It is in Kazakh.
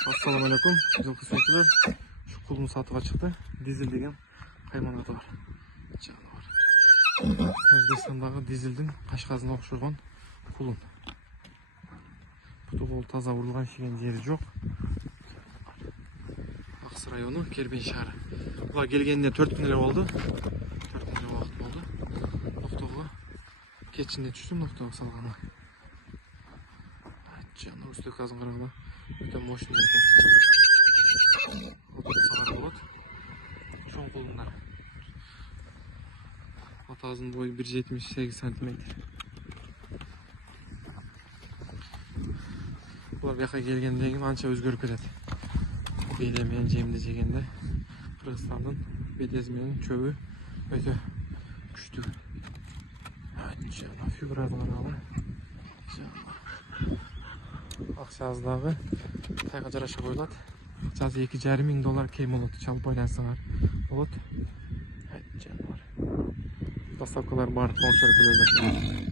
Assalamu alaikum, жылқы сөйтілер. Şu kulunu satığa çıktı. Dizil деген hayvanаты бар. Өзбекстандағы дизилдің Қашқазына оқшырған kulun. Бұты бол таза ұрылған шеген жері жоқ. Ақсы районы, Кербен шары. Бұла келгенде 4 күнелер болды. 4 күнелер уақыт болды. Ноқтоға кетшінде түштім, ноқтоға салғаны. Жаңа үсті қазын қырғыла. Өте мощный екен. Сағар болады. Чоң қолындар. Атазының бойы 1,78 см. Бұлар бияққа келгендегі анша өзгеріп кетеді. Бейдемен жемді жегенде Қырғызстандың бедезімен чөбі өте күшті. Фибразылар алы. Ақшаздағы тайға жараша қойылады. Жазы $2,500 кем болады. Жалпы ойлансыңар болады. Доставкалар бар, қоңшар көлелер.